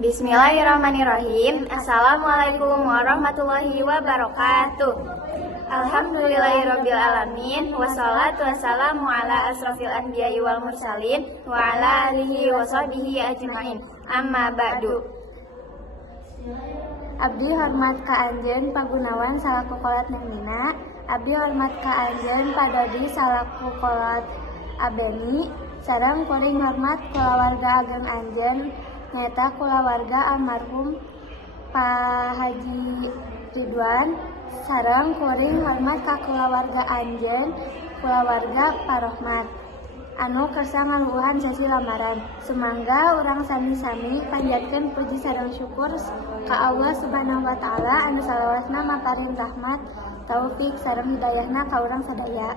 Bismillahirrahmanirrahim. Assalamualaikum warahmatullahi wabarakatuh. Alhamdulillahirrabbilalamin. Wassalatu wassalamu ala asrofil anbiya'i wal mursalin wa ala alihi wa sahbihi ajma'in. Amma ba'du. Abdi hormat ka anjeun pagunawan salaku kolot Nemina. Abdi hormat ka anjeun padodi salaku kolot Abeni. Sareng kuring hormat kulawarga ageng anjeun nyaeta kulawarga almarhum Pak Haji Ridwan. Sareng kuring hormat ka kulawarga anjeun kulawarga Pak Rohmat anu kersa ngaluuhan sesi lamaran. Sumangga urang sami-sami panjatkeun puji sareng syukur ka Allah Subhanahu wa taala anu salawasna maparing rahmat, taufik sareng hidayahna ka urang sadaya.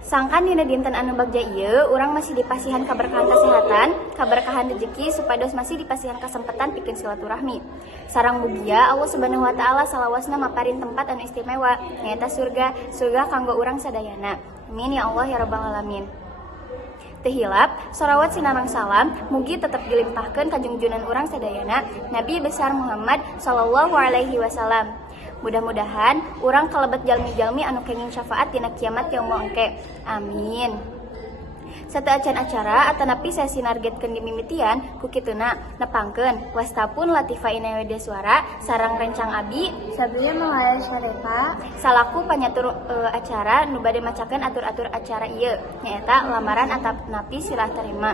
Sangkan dina dinten anu bagja ieu urang masih dipasihan kaberkahan kesehatan, kaberkahan rezeki supados masih dipasihan kesempatan pikeun silaturahmi. Sareng mugia Allah Subhanahu wa taala salawasna maparin tempat anu istimewa nyaeta surga kanggo urang sadayana. Amin ya Allah ya rabbal alamin. Teu hilap, sholawat sinareng salam mugi tetep dilimpahkeun ka junjunan urang sadayana Nabi besar Muhammad sallallahu alaihi wasallam. Mudah-mudahan urang kalebet jalmi-jalmi anu kenging syafaat dina kiamat yaumul engke. Amin. Sateuacan acara atanapi sesi nargetkeun di mimitian ku kituna nepangkeun wastapun latifa ina media suara sareng rencang abi Sabila Mawaya Syarifa salaku panyatur acara nu bade macakeun atur-atur acara ieu nyaeta lamaran atanapi silah tarima.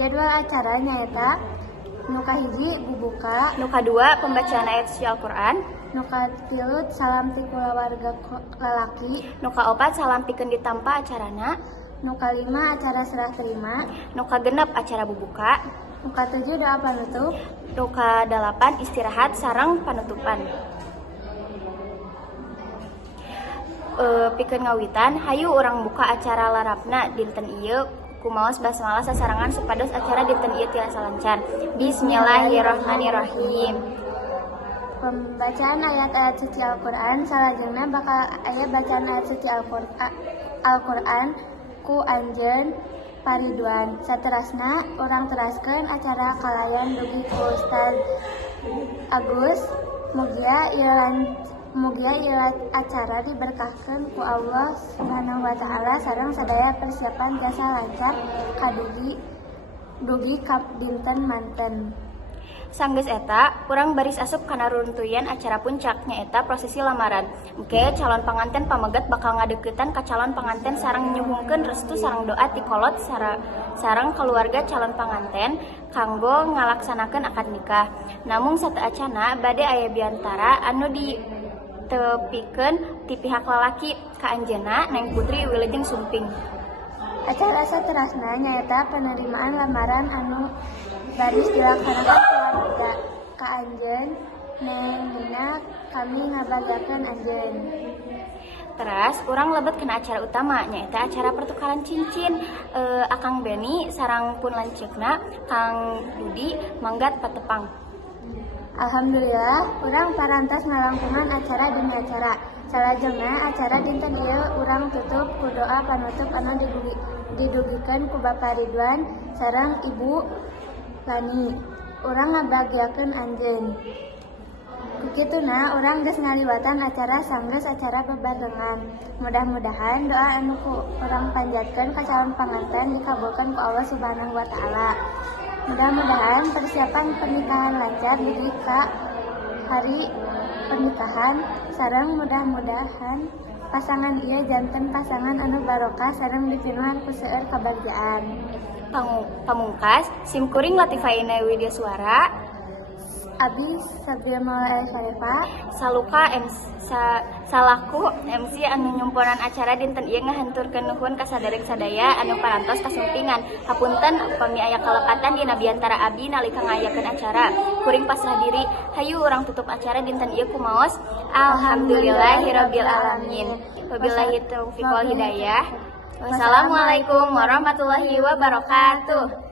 Jadwal acara nyaeta nu kahiji bubuka, Nu kadua pembacaan ayat suci Al-Qur'an, nu katilu salam ti kulawarga lalaki, nu kaopat salam pikeun ditampa acarana, nu kalima acara serah terima, nu kagenep acara bubuka, nu katujuh doa panutup, nu kadalapan istirahat sareng panutupan. Pikeun ngawitan hayu urang buka acara larapna dinten ieu kumaos basmalah sasarangan supados acara dinten ieu tiasa lancar. Bismillahirrahmanirrahim. Pembacaan ayat-ayat suci Al-Qur'an salajengna bakal aya bacaan ayat suci Al-Qur'an ku anjeun Paridwan. Saterasna urang teraskeun acara kalayan dugi ku Ustaz Agus. Mugia ieu acara diberkahkeun ku Allah Subhanahu wa taala sareng sadaya persiapan jasa lancar dugi ka dinten manten. Sanggeus eta, urang baris asup kana runtuyan acara puncak nyaeta prosesi lamaran. Engke calon panganten pamegat bakal ngadeuketan ka calon panganten sareng nyuhungkeun restu sareng doa ti kolot sareng keluarga calon panganten kanggo ngalaksanakeun akad nikah. Namung sateuacana bade aya biantara anu ditepikeun ti pihak lalaki ka anjeunna Neng Putri wilujeng sumping. Acara saterasna nyaeta penerimaan lamaran anu baris dilaksanakan keluarga ka anjeun Neng Nina kami ngabagiakeun anjeun. Teras urang lebet kena acara utama nyaeta acara pertukaran cincin. Akang Beni sareng pun lanceukna Kang Dudi manggat patepang. Alhamdulillah urang parantos ngalangkungan acara demi acara. Salajengna acara dinten ieu urang tutup ku doa panutup anu didugikeun ku Bapak Ridwan sareng Ibu Lani. Urang ngabagiakeun anjeun. Kukituna urang geus ngaliwatan acara sanggeus acara bebarengan. Mudah-mudahan doa anu ku urang panjatkeun ka calon panganten dikabulkeun ku Allah Subhanahu wa taala. Mudah-mudahan persiapan pernikahan lancar dugi ka hari pernikahan sareng mudah-mudahan pasangan ieu janten pasangan anu barokah sareng dipinuhan ku seueur kabagjaan. Pamungkas simkuring Latifah Ina Widya Suara Abi Sabila Mawaya Syarifa salaku MC anu nyumponan acara dinten ieu ngahanturkeun nuhun ka saderek sadaya anu parantos kasumpingan. Hapunten upami aya kalepatan dina biantara abdi nalika ngayakeun acara. Kuring pasrah diri hayu urang tutup acara dinten ieu kumaos alhamdulillahirabbil alamin. Wabillahi taufiq wal hidayah. Wassalamualaikum warahmatullahi wabarakatuh.